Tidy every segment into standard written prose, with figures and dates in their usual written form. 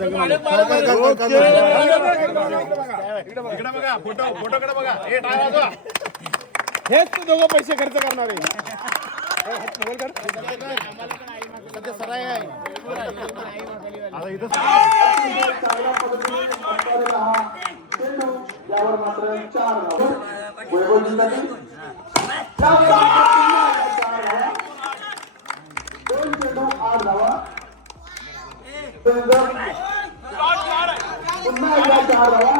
इकडे बघा फोटोकडे बघा. हेच तू दोघं पैसे खर्च करणार आहे. यावर मात्र 4 वैभवजीसाठी 2 चेंडू 8 धावा. पुन्हा एकदा 4 धावा.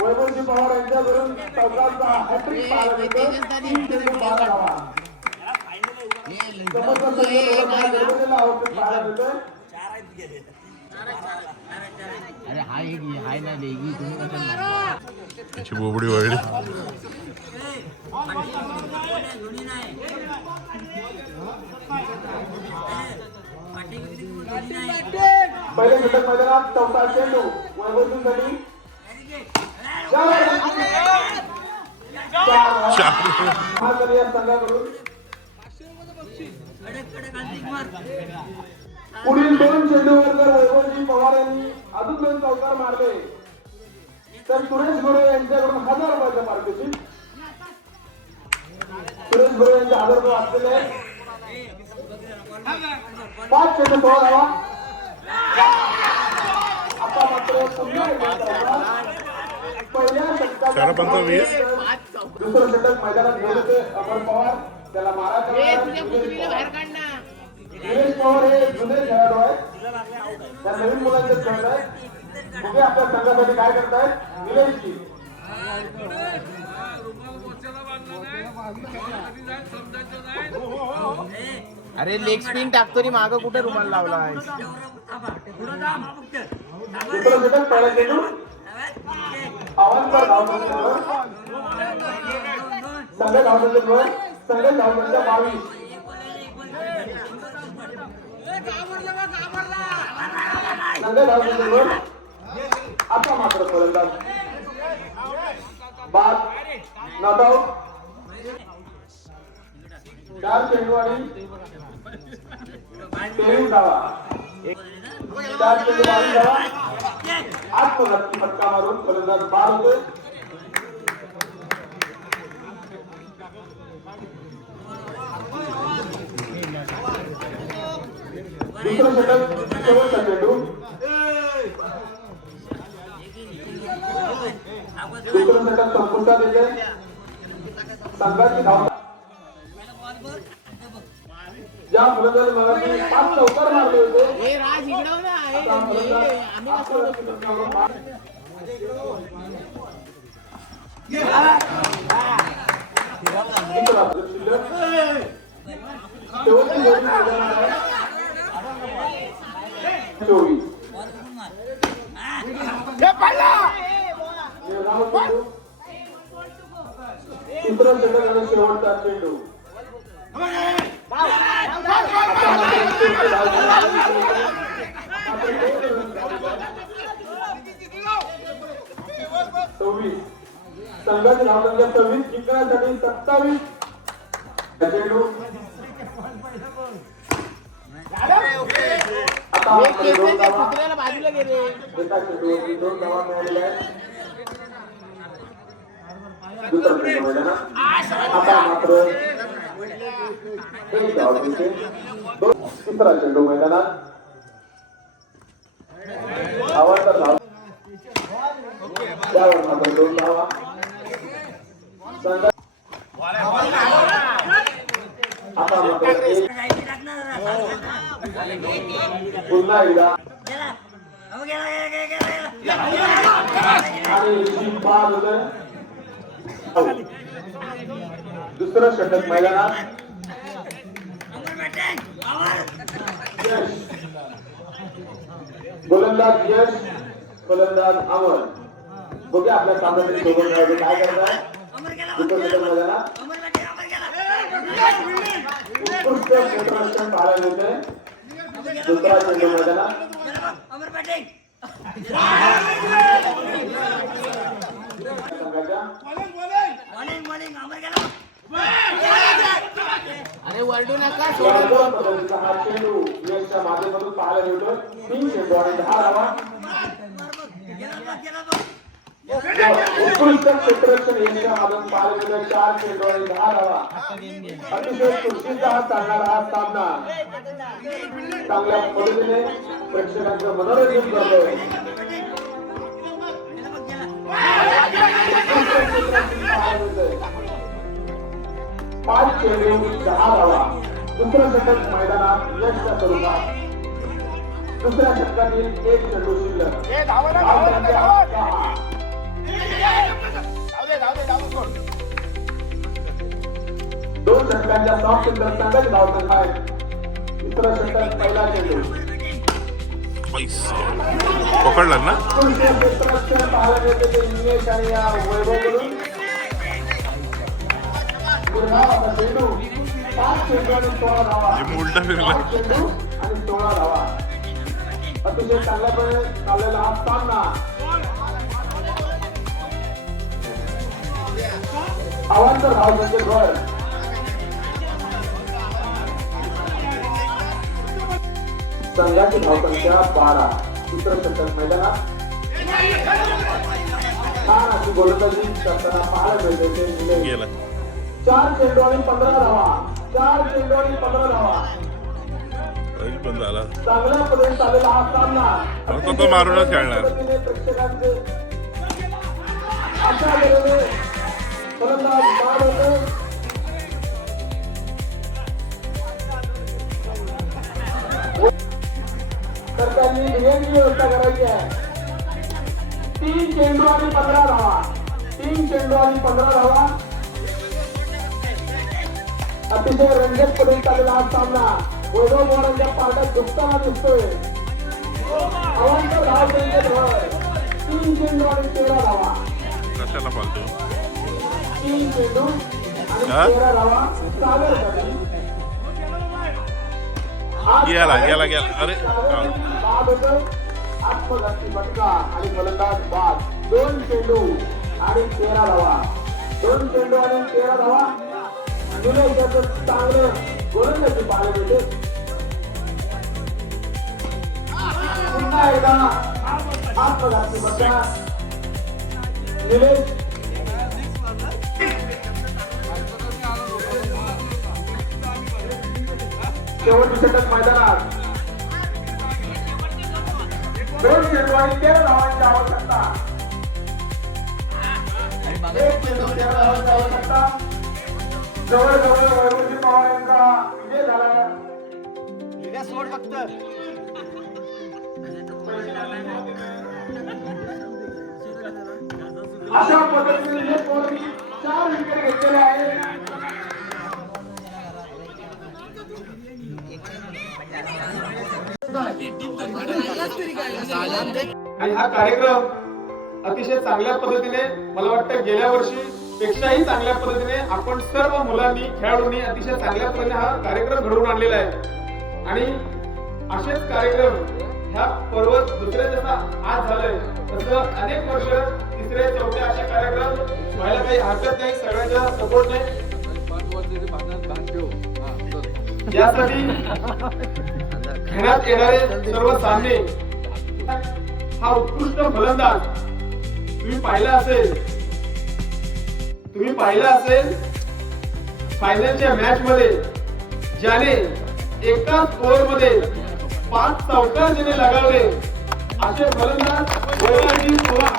वैभवजी पवार यांच्याकडून चौकाचा हॅट्रिक पाहायला मिळतो. 3 चेंडू 12 धावा. समोरचा संघ गडबडलेला आहोत पाहायला मिळतोय. अरे हाय ना देगी तुम्ही त्याची बोबडी वळली. पहिले घटक मैदानात चौथा चेंडू वैभवजींसाठी हा तरी या संघाकडून पुढील 2 चेंडूवर जर वैभवजी पवार यांनी अजून 2 चौकार मारले तर सुरेश गोरे यांच्याकडून 1000 रुपयाचं पारितोषिक. सुरेश गोरे यांचे 1000 रुपये असलेले 5 चेंडू 16 धावा. आता मात्र पहिल्या षटकात 4-15-20. दुसरं षटक मैदानात घेऊन येते अमर पवार. त्याला मारा निलेश पवार हे जुने खेळाडू आहेत. त्या नवीन मुलांचे खेळत आहेत. बघूया आपल्या संघासाठी काय करतायत निलेशजी. अरे लेग स्पिन टाकतो रे मागं कुठे रुमाल लावला दुसरं षटक पहिला चेंडू आव्हानकर धावसंख्येवर संघ धावसंख्येवर संघ धावसंख्या 22. संघ धावसंख्येवर आता मात्र फलंदाज बाद नॉट आउट. 4 चेंडू आणि 23 धावा. 4 चेंडू 22 धावा. 8 गुणांची फटका मारून फलंदाज बाद होतोय. दुसरं षटक शेवटचा चेंडू. दुसरं षटक संपुष्टात येते. संघाची धाव ज्या फलंदाजांनी 5 चौकार मारले होते शेवटची जोडी मैदानात आहे. 24 तिसरं षटक आणि शेवटचा चेंडू. संघाची धावसंख्या 26 जिंकण्यासाठी 27 चेंडू. बाजूला गेले. एका चेंडूवरती 2 धावा मिळालेल्या आहेत. दुसरा चेंडू मैदानात आता मात्र 1 धाव मिळते. तिसरा चेंडू मैदानात आव्हानकर धाव त्यावर मात्र 2 धावा. आता मात्र पुन्हा एकदा आणि बाद होतोय. दुसरं षटक मैदानात गोलंदाज यश फलंदाज अमर. बघूया आपल्या सामन्यातील सोबत काय करताय. दुसरं षटक मैदानात उत्कृष्ट क्षेत्ररक्षण पाहायला मिळते. दुसरा चेंडू मैदानात अरे वरडू नका. हा चेंडू यशच्या माध्यमातून पाहायला मिळतो. 3 चेंडू आणि 10 धावा. उत्कृष्ट क्षेत्ररक्षण यंत्र पाहिलेल्या 4 चेंडू आणि 10 धावा. अतिशय चुरशीचा हा चालणारा हा सामना चांगल्या पद्धतीने प्रेक्षकांचं मनोरंजन करतोय. 5 चेंडू 10 धावा. दुसरं षटक मैदानात यशच्या स्वरूपात. दुसऱ्या षटकातील 1 चेंडू शिल्लक. ए, धावा ना, धावा ना, धावा. धाव दे, सोड. 2 षटकांच्या सॉफ्ट संघाची धावसंख्या आहे. तिसरं षटक पहिला चेंडू. पकडला ना क्षेत्ररक्षण पाहायला मिळते ते निमेश आणि या वैभवकडून. पुन्हा आता चेंडू 5 चेंडू आणि 16 धावा. उलटा फिरला 5 चेंडू आणि 16 धावा. अतिशय चांगल्यापणे चाललेला हा सामना. अवांतर धावसंख्येत भर. संघाची धावसंख्या 12. दुसरं षटक मैदानात छान अशी गोलंदाजी करताना पाहायला मिळते ते निलेश. गेला 4 चेंडू आणि 15 धावा. 4 चेंडू आणि 15 धावा. पण झाला चांगल्या पद्धतीने चाललेला हा सामना. आता तो मारूनच खेळणार. प्रेक्षकांचे अशा वेळेने फलंदाज बाद होतो. तर त्यांनी डिझाईनची व्यवस्था करायची आहे. 3 चेंडू आणि 15 धावा. 3 चेंडू आणि 15 धावा. अतिशय रंजक पद्धतीने चाललेला हा सामना वैभव मोरांच्या पार्ट्यात झुकताना दिसतोय. अवांतर धाव संख्येत भर. 3 चेंडू आणि 13 धावा. कशाला पालतो 3 चेंडू आणि 13 धावा. सागर साठी गेला अरे बाद होतं. आत्मघाती फटका आणि फलंदाज बाद. 2 चेंडू आणि 13 धावा. 2 चेंडू आणि 13 धावा. निलेशाचं चांगलं गोलंदाजी पाहायला मिळते. पुन्हा एकदा आत्मघाती फटका. निलेश शेवटचे षटक मैदानात. 2 चेंडू आणि 13 धावांची आवश्यकता. 1 चेंडू 13 धावांची आवश्यकता. जवळजवळ वैभवजी पवार यांचा विजय झाला. सोड फक्त अशा पद्धतीने हे पोरांनी 4 विकेट घेतलेले आहेत. आणि हा कार्यक्रम अतिशय चांगल्या पद्धतीने मला वाटतं गेल्या वर्षी पेक्षाही चांगल्या पद्धतीने आपण सर्व मुलांनी खेळाडूंनी अतिशय चांगल्या पद्धतीने हा कार्यक्रम घडवून आणलेला आहे. आणि असेच कार्यक्रम ह्या पर्व दुसऱ्या जसं आज झालंय तसं अनेक वर्ष 3रे 4थ्या असे कार्यक्रम व्हायला काही हरकत नाही. सगळ्यांच्या सपोर्टने यासाठी खेळण्यात येणारे सर्व सामने हा उत्कृष्ट फलंदाज तुम्ही पाहिला असेल फायनलच्या मॅच मध्ये ज्याने एका स्कोअर मध्ये 5 चौकार ज्याने लगावले असे फलंदाज वैभवजी पवार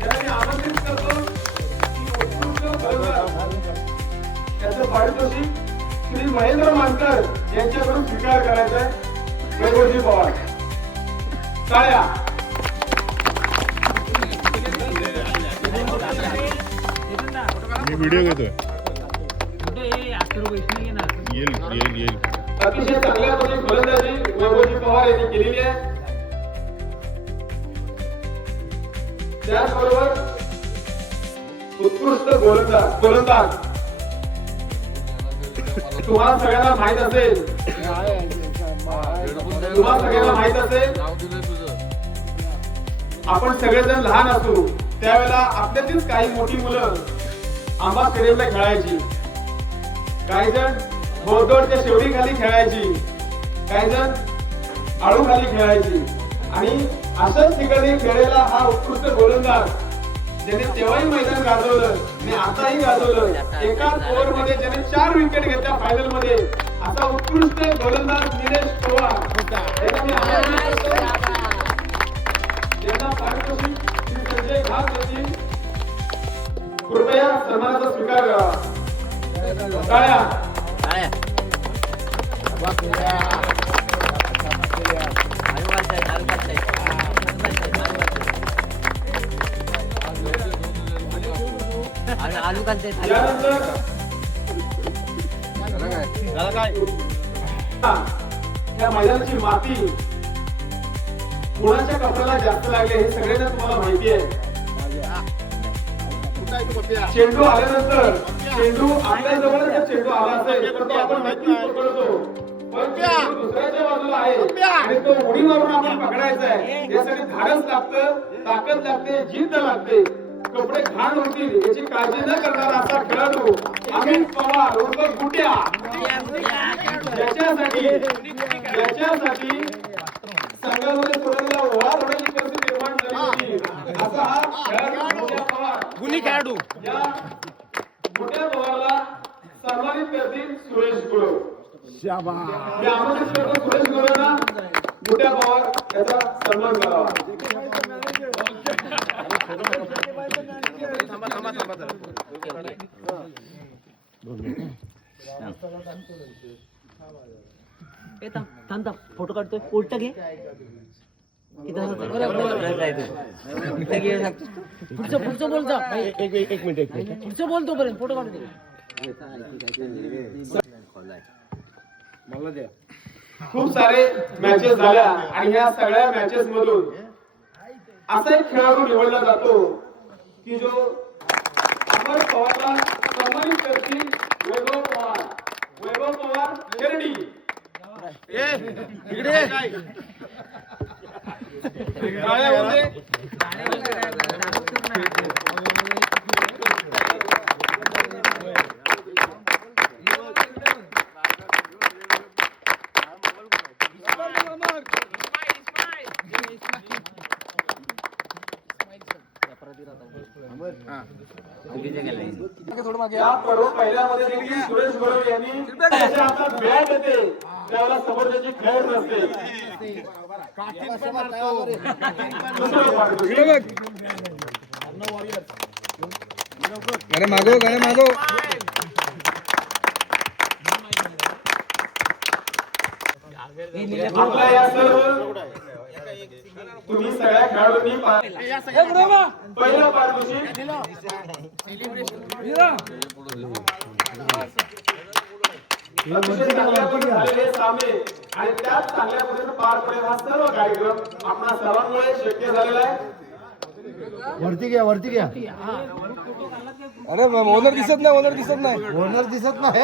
यांना मी आमंत्रित करतो की उत्कृष्ट फलंदाज त्याचं पारितोषिक श्री महेंद्र मानकर यांच्याकडून स्वीकार करायचा आहे. वैभवजी पवार टाळ्या. मी व्हिडिओ घेतोय येईल अतिशय चांगल्या पद्धतीने फलंदाजी वैभवजी पवार यांनी केलेली आहे. त्याचबरोबर उत्कृष्ट गोलंदाज तुम्हाला सगळ्यांना माहित असेल आपण सगळेजण लहान असू त्यावेळेला आपल्यातील काही मोठी मुलं आंबा स्टेडियमला खेळायची. काही जण बोरदोडच्या शेवटी खाली खेळायची. काही जण आळू खाली खेळायची. आणि अशाच ठिकाणी खेळलेला हा उत्कृष्ट गोलंदाज ज्याने तेव्हाही मैदान गाजवलं आणि आताही गाजवलं, एकाच ओव्हर मध्ये ज्याने 4 विकेट घेतल्या फायनल मध्ये, असा उत्कृष्ट गोलंदाज निलेश पवार यांना मी आमंत्रित करतो. यांना पारितोषिक श्री संजय घास यांनी कृपया सन्मानाचा स्वीकार करावा. टाळ्या. यानंतर या मैदानाची माती कोणाच्या कपड्याला जास्त लागले हे सगळ्यांना तुम्हाला माहिती आहे. चेंडू आल्यानंतर चेंडू आपल्या जवळच चेंडू आला असेल तर तो आपण नक्की पकडतो, पण चेंडू दुसऱ्याच्या बाजूला आहे आणि तो उडी मारून आपण पकडायचा आहे. यासाठी धाडस लागतं, ताकद लागते, जिद्द लागते. कपडे घाण होतील याची काळजी न करणारा असा खेळाडू अमित पवार उर्फ गुट्या, याच्यासाठी संघामध्ये सोडलेला वाद होण्याची परिस्थिती निर्माण झाली होती. असा हा खेळाडू गुट्या पवार, गुणी खेळाडू. या गुट्या पवारला सन्मानित करतील सुरेश गुरव. मी आमंत्रित करतो सुरेश गुरवना गुट्या पवार याचा सन्मान करावा. फोटो काढतोय उलट घे पुढचं बोलतो एक मिनिट पुढचं बोलतो पर्यंत फोटो काढतो. खूप सारे मॅचेस झाल्या आणि ह्या सगळ्या मॅचेस मधून असा एक खेळाडू निवडला जातो की जो अमर पवारला सन्मानित करतील. वैभव पवार. वैभव पवार खेरडी. इकडे टाळ्या होते. या पर्व पहिल्यामध्ये देखील सुरेश गुरव यांनी त्याच्या हातात बॅट येते त्यावेळेला समोरच्याची खेळ नसते. अरे मागो गाणे मागो. आपल्या या सर्व तुम्ही सगळ्या खेळाडूंनी पहिला पारितोषिक अतिशय चांगल्या पद्धतीने झालेले सामने आणि त्याच चांगल्या पद्धतीने पार पडेल हा सर्व कार्यक्रम आपणा सर्वांमुळे शक्य झालेला आहे. वरती घ्या. अरे ओनर दिसत नाही. ओनर दिसत नाही.